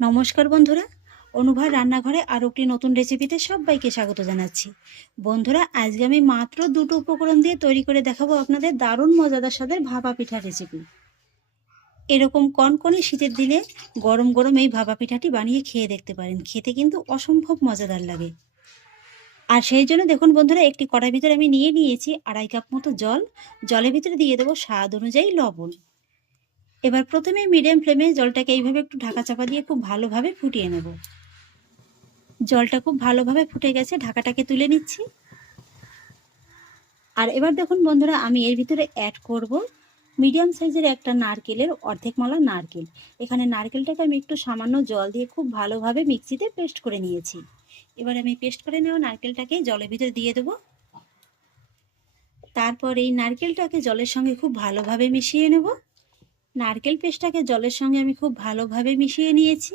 নমস্কার বন্ধুরা। অনুভার রান্নাঘরে আরও একটি নতুন রেসিপিতে সবাইকে স্বাগত জানাচ্ছি। বন্ধুরা, আজকে আমি মাত্র দুটো উপকরণ দিয়ে তৈরি করে দেখাবো আপনাদের দারুণ মজাদার স্বাদের ভাপা পিঠা রেসিপি এরকম কনকনে শীতের দিনে গরম গরম এই ভাপা পিঠাটি বানিয়ে খেয়ে দেখতে পারেন। খেতে কিন্তু অসম্ভব মজাদার লাগে। আর সেই জন্য দেখুন বন্ধুরা, একটি কড়াই ভিতরে আমি নিয়ে নিয়েছি আড়াই কাপ মতো জল। জলের ভিতরে দিয়ে দেবো স্বাদ অনুযায়ী লবণ। এবার প্রথমে মিডিয়াম ফ্লেমে জলটাকে এইভাবে একটু ঢাকা চাপা দিয়ে খুব ভালোভাবে ফুটিয়ে নেব। জলটা খুব ভালোভাবে ফুটে গেছে, ঢাকাটাকে তুলে নিচ্ছি। আর এবার দেখুন বন্ধুরা, আমি এর ভিতরে অ্যাড করব মিডিয়াম সাইজের একটা নারকেলের অর্ধেক মালা নারকেল। এখানে নারকেলটাকে আমি একটু সামান্য জল দিয়ে খুব ভালোভাবে মিক্সিতে পেস্ট করে নিয়েছি। এবার আমি পেস্ট করে নেওয়া নারকেলটাকে জলের ভিতরে দিয়ে দেবো। তারপর এই নারকেলটাকে জলের সঙ্গে খুব ভালোভাবে মিশিয়ে নেব। নারকেল পেস্টটাকে জলের সঙ্গে আমি খুব ভালোভাবে মিশিয়ে নিয়েছি।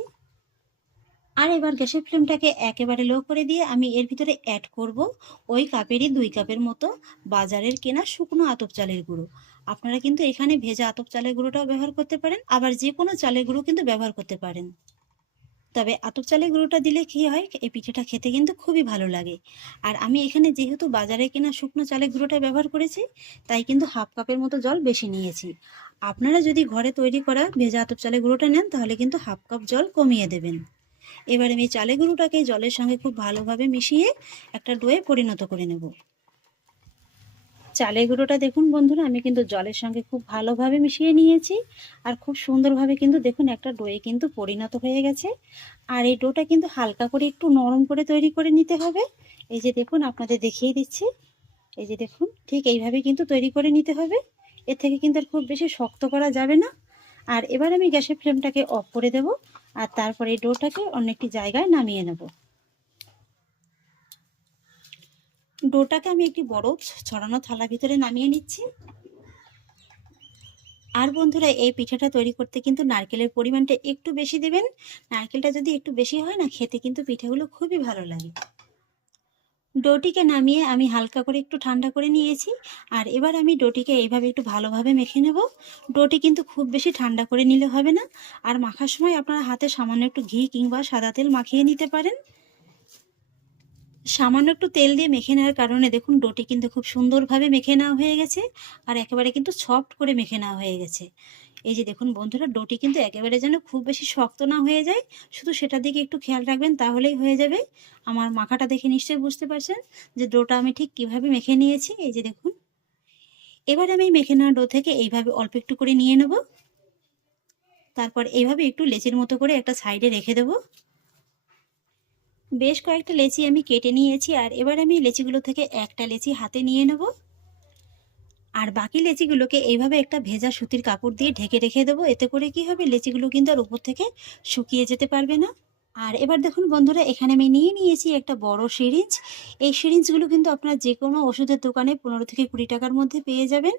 আর এবার গ্যাসের ফ্লেমটাকে একেবারে লো করে দিয়ে আমি এর ভিতরে অ্যাড করব ওই কাপেরই দুই কাপের মতো বাজারের কেনা শুকনো আতপ চালের গুঁড়ো। আপনারা কিন্তু এখানে ভেজা আতপ চালের গুঁড়োটাও ব্যবহার করতে পারেন, আবার যে কোনো চালের গুঁড়ো কিন্তু ব্যবহার করতে পারেন। তবে আতপ চালের গুঁড়োটা দিলে কী হয়, এই পিঠেটা খেতে কিন্তু খুবই ভালো লাগে। আর আমি এখানে যেহেতু বাজারে কেনা শুকনো চালের গুঁড়োটা ব্যবহার করেছি, তাই কিন্তু হাফ কাপের মতো জল বেশি নিয়েছি। আপনারা যদি ঘরে তৈরি করা ভেজা আতপ চালের গুঁড়োটা নেন, তাহলে কিন্তু হাফ কাপ জল কমিয়ে দেবেন। এবার আমি চালের গুঁড়োটাকে জলের সঙ্গে খুব ভালোভাবে মিশিয়ে একটা ডোয়ে পরিণত করে নেব। চালের গুঁড়োটা দেখুন বন্ধুরা, আমি কিন্তু জলের সঙ্গে খুব ভালোভাবে মিশিয়ে নিয়েছি, আর খুব সুন্দরভাবে কিন্তু দেখুন একটা ডোয়ে কিন্তু পরিণত হয়ে গেছে। আর এই ডোটা কিন্তু হালকা করে একটু নরম করে তৈরি করে নিতে হবে। এই যে দেখুন, আপনাদের দেখিয়ে দিচ্ছি। এই যে দেখুন, ঠিক এইভাবে কিন্তু তৈরি করে নিতে হবে। এর থেকে কিন্তু খুব বেশি শক্ত করা যাবে না। আর এবার আমি গ্যাসের ফ্লেমটাকে অফ করে দেব আর তারপরে এই ডোটাকে অন্য একটি জায়গায় নামিয়ে নেব। ডোটাকে আমি একটি বড় ছড়ানো থালা ভিতরে নামিয়ে নিচ্ছি। আর বন্ধুরা, এই পিঠাটা তৈরি করতে কিন্তু নারকেলের পরিমাণটা একটু বেশি দেবেন। নারকেলটা যদি একটু বেশি হয় না, খেতে কিন্তু পিঠাগুলো খুবই ভালো লাগে। ডোটিকে নামিয়ে আমি হালকা করে একটু ঠান্ডা করে নিয়েছি। আর এবার আমি ডোটিকে এইভাবে একটু ভালোভাবে মেখে নেব। ডোটি কিন্তু খুব বেশি ঠান্ডা করে নিলে হবে না। আর মাখার সময় আপনারা হাতে সামান্য একটু ঘি কিংবা সাদা তেল মাখিয়ে নিতে পারেন। সামান্য একটু তেল দিয়ে মেখে নেওয়ার কারণে দেখুন ডোটি কিন্তু খুব সুন্দরভাবে মেখে নেওয়া হয়ে গেছে। আর একেবারে কিন্তু সফট করে মেখে নেওয়া হয়ে গেছে। এই যে দেখুন বন্ধুরা, ডোটি কিন্তু একেবারে যেন খুব বেশি শক্ত না হয়ে যায়। শুধু সেটার দিকে একটু খেয়াল রাখবেন, তাহলেই হয়ে যাবে। আমার মাখাটা দেখে নিশ্চয়ই বুঝতে পারছেন যে ডোটা আমি ঠিক কীভাবে মেখে নিয়েছি। এই যে দেখুন। এবার আমি মেখে নেওয়া ডো থেকে এইভাবে অল্প একটু করে নিয়ে নেব। তারপর এইভাবে একটু লেচির মতো করে একটা সাইডে রেখে দেবো। বেশ কয়েকটা লেচি আমি কেটে নিয়েছি, আর এবার আমি লেচিগুলো থেকে একটা লেচি হাতে নিয়ে নেব। আর বাকি লেচিগুলোকে এইভাবে একটা ভেজা সুতির কাপড় দিয়ে ঢেকে রেখে দেবো। এতে করে কি হবে, লেচিগুলো কিন্তু আর উপর থেকে শুকিয়ে যেতে পারবে না। আর এবার দেখুন বন্ধুরা, এখানে আমি নিয়ে নিয়েছি একটা বড় সিরিঞ্জ। এই সিরিঞ্জগুলো কিন্তু আপনার যে কোনো ওষুধের দোকানে পনেরো থেকে কুড়ি টাকার মধ্যে পেয়ে যাবেন।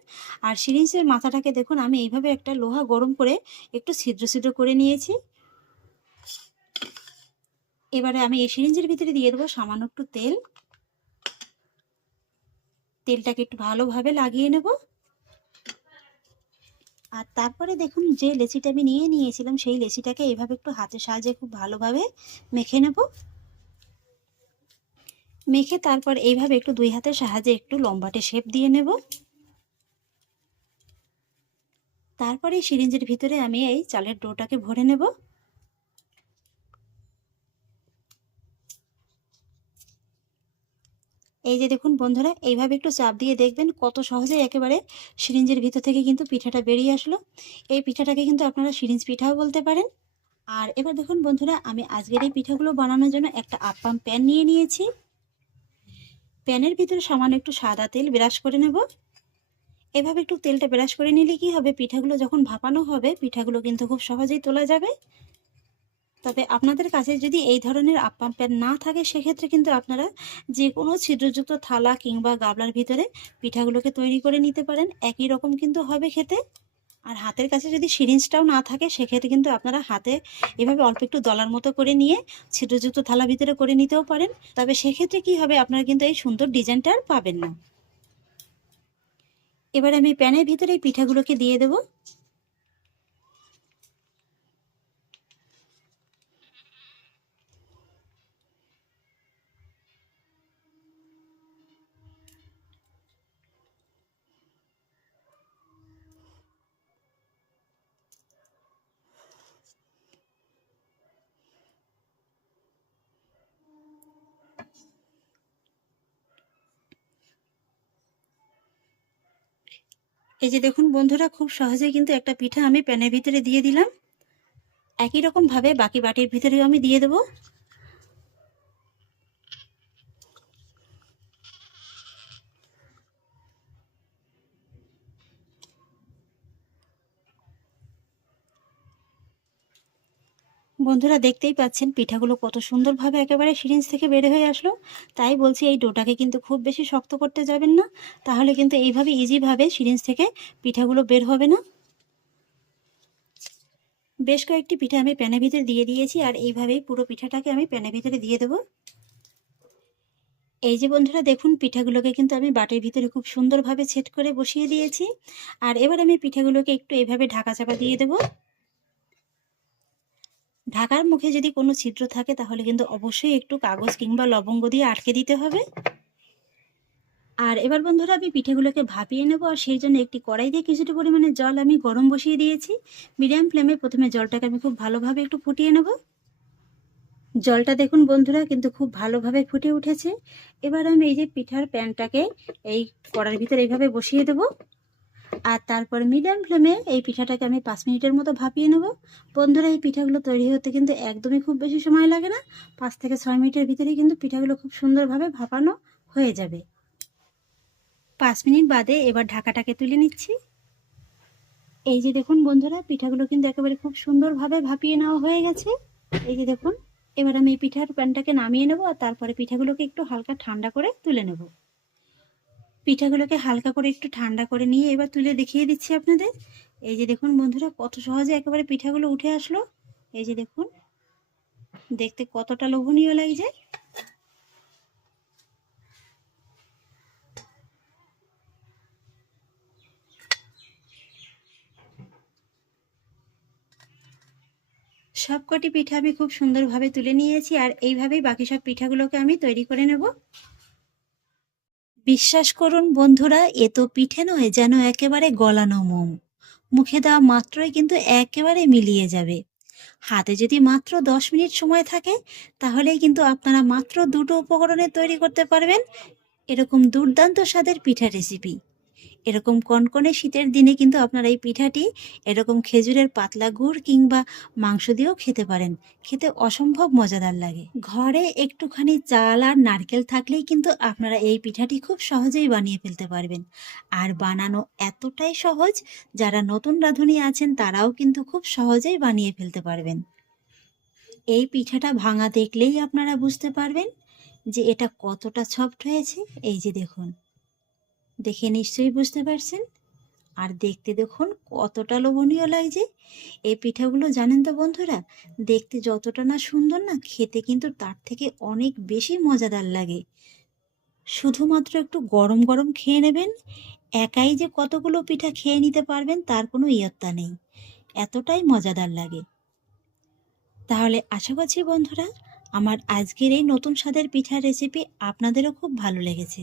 আর সিরিঞ্জের মাথাটাকে দেখুন, আমি এইভাবে একটা লোহা গরম করে একটু ছিদ্র ছিদ্র করে নিয়েছি। এবারে আমি এই সিরিঞ্জের ভিতরে দিয়ে দেবো সামান্য একটু তেল। তেলটাকে একটু ভালোভাবে লাগিয়ে নেব। আর তারপরে দেখুন, যে লেচিটা আমি নিয়ে নিয়েছিলাম, সেই লেচিটাকে এইভাবে একটু হাতের সাহায্যে খুব ভালোভাবে মেখে নেব। মেখে তারপর এইভাবে একটু দুই হাতের সাহায্যে একটু লম্বাটে শেপ দিয়ে নেব। তারপরে সিরিঞ্জের ভিতরে আমি এই চালের ডোটাকে ভরে নেব। এই যে দেখুন বন্ধুরা, এইভাবে একটু চাপ দিয়ে দেখবেন কত সহজে একেবারে সিরিঞ্জের ভিতর থেকে কিন্তু পিঠাটা বেরিয়ে আসলো। এই পিঠাটাকে কিন্তু আপনারা সিরিঞ্জ পিঠাও বলতে পারেন। আর এবার দেখুন বন্ধুরা, আমি আজকের এই পিঠাগুলো বানানোর জন্য একটা আপ্পাম প্যান নিয়ে নিয়েছি। প্যানের ভিতরে সামান্য একটু সাদা তেল ব্রাশ করে নেব। এভাবে একটু তেলটা ব্রাশ করে নিলে কি হবে? পিঠাগুলো যখন ভাপানো হবে, পিঠাগুলো কিন্তু খুব সহজেই তোলা যাবে। তবে আপনাদের কাছে যদি এই ধরনের আপ্পাম প্যান না থাকে, সেক্ষেত্রে কিন্তু আপনারা যে কোনো ছিদ্রযুক্ত থালা কিংবা গাবলার ভিতরে পিঠাগুলোকে তৈরি করে নিতে পারেন। একই রকম কিন্তু হবে খেতে। আর হাতের কাছে যদি সিরিঞ্জটাও না থাকে, সেক্ষেত্রে কিন্তু আপনারা হাতে এভাবে অল্প একটু দলার মতো করে নিয়ে ছিদ্রযুক্ত থালা ভিতরে করে নিতেও পারেন। তবে সেক্ষেত্রে কি হবে, আপনারা কিন্তু এই সুন্দর ডিজাইনটা আর পাবেন না। এবার আমি প্যানের ভিতরে এই পিঠাগুলোকে দিয়ে দেবো। এই যে দেখুন বন্ধুরা, খুব সহজে কিন্তু একটা পিঠা আমি প্যানের ভিতরে দিয়ে দিলাম। একই রকম ভাবে বাকি বাটির ভিতরেও আমি দিয়ে দেবো। বন্ধুরা দেখতেই পাচ্ছেন পিঠাগুলো কত সুন্দরভাবে একেবারে সিরিঞ্জ থেকে বের হয়ে আসলো। তাই বলছি এই ডোটাকে কিন্তু খুব বেশি শক্ত করতে যাবেন না। তাহলে কিন্তু এইভাবে ইজিভাবে সিরিঞ্জ থেকে পিঠাগুলো বের হবে না। বেশ কয়েকটি পিঠা আমি প্যানের ভিতরে দিয়ে দিয়েছি আর এইভাবেই পুরো পিঠাটাকে আমি প্যানের ভিতরে দিয়ে দেবো। এই যে বন্ধুরা দেখুন পিঠাগুলোকে কিন্তু আমি বাটির ভিতরে খুব সুন্দরভাবে সেট করে বসিয়ে দিয়েছি। আর এবার আমি পিঠাগুলোকে একটু এইভাবে ঢাকা চাপা দিয়ে দেবো। ঢাকার মুখে যদি কোনো ছিদ্র থাকে, তাহলে কিন্তু অবশ্যই একটু কাগজ কিংবা লবঙ্গ দিয়ে আটকে দিতে হবে। আর এবার বন্ধুরা, আমি পিঠেগুলোকে ভাপিয়ে নেব, আর সেই জন্য একটি কড়াই দিয়ে কিছুটা পরিমাণে জল আমি গরম বসিয়ে দিয়েছি। মিডিয়াম ফ্লেমে প্রথমে জলটাকে আমি খুব ভালোভাবে একটু ফুটিয়ে নেব। জলটা দেখুন বন্ধুরা, কিন্তু খুব ভালোভাবে ফুটে উঠেছে। এবার আমি এই যে পিঠার প্যানটাকে এই কড়ার ভিতরে এইভাবে বসিয়ে দেবো। আর তারপর মিডিয়াম ফ্লেমে এই পিঠাটাকে আমি পাঁচ মিনিটের মতো ভাপিয়ে নেব। বন্ধুরা, এই পিঠাগুলো তৈরি হতে কিন্তু একদমই খুব বেশি সময় লাগে না। পাঁচ থেকে ছয় মিনিটের ভিতরে কিন্তু পিঠাগুলো খুব সুন্দরভাবে ভাপানো হয়ে যাবে। পাঁচ মিনিট বাদে এবার ঢাকাটাকে তুলে নিচ্ছি। এই যে দেখুন বন্ধুরা, পিঠাগুলো কিন্তু একেবারে খুব সুন্দরভাবে ভাপিয়ে নেওয়া হয়ে গেছে। এই যে দেখুন, এবার আমি এই পিঠার প্যানটাকে নামিয়ে নেব আর তারপরে পিঠাগুলোকে একটু হালকা ঠান্ডা করে তুলে নেব। পিঠাগুলোকে হালকা করে একটু ঠান্ডা করে নিয়ে এবার তুলে দেখিয়ে দিচ্ছি আপনাদের। এই যে দেখুন বন্ধুরা, কত সহজে একেবারে পিঠাগুলো উঠে আসলো। এই যে দেখুন, দেখতে কতটা লোভনীয় লাগছে। সবকটি পিঠা আমি খুব সুন্দরভাবে তুলে নিয়েছি আর এইভাবেই বাকি সব পিঠাগুলোকে আমি তৈরি করে নেব। বিশ্বাস করুন বন্ধুরা, এ তো পিঠে নয় যেন একেবারে গলানো মোম। মুখে দেওয়া মাত্রই কিন্তু একেবারে মিলিয়ে যাবে। হাতে যদি মাত্র দশ মিনিট সময় থাকে, তাহলেই কিন্তু আপনারা মাত্র দুটো উপকরণে তৈরি করতে পারবেন। এরকম দুর্দান্ত স্বাদের পিঠা রেসিপি এরকম কনকনে শীতের দিনে কিন্তু আপনারা এই পিঠাটি এরকম খেজুরের পাতলা গুড় কিংবা মাংস দিয়েও খেতে পারেন। খেতে অসম্ভব মজাদার লাগে। ঘরে একটুখানি চাল আর নারকেল থাকলেই কিন্তু আপনারা এই পিঠাটি খুব সহজেই বানিয়ে ফেলতে পারবেন। আর বানানো এতটাই সহজ, যারা নতুন রাঁধুনি আছেন তারাও কিন্তু খুব সহজেই বানিয়ে ফেলতে পারবেন। এই পিঠাটা ভাঙা দেখলেই আপনারা বুঝতে পারবেন যে এটা কতটা সফট হয়েছে। এই যে দেখুন। দেখে নিশ্চয়ই বুঝতে পারছেন? আর দেখতে দেখুন কতটা লোভনীয় লাগছে এই পিঠাগুলো জানেন তো বন্ধুরা, দেখতে যতটা না সুন্দর না, খেতে কিন্তু তার থেকে অনেক বেশি মজাদার লাগে। শুধুমাত্র একটু গরম গরম খেয়ে নেবেন, একাই যে কতগুলো পিঠা খেয়ে নিতে পারবেন তার কোনো ইয়ত্তা নেই, এতটাই মজাদার লাগে। তাহলে আশা করছি বন্ধুরা, আমার আজকের এই নতুন স্বাদের পিঠার রেসিপি আপনাদেরও খুব ভালো লেগেছে।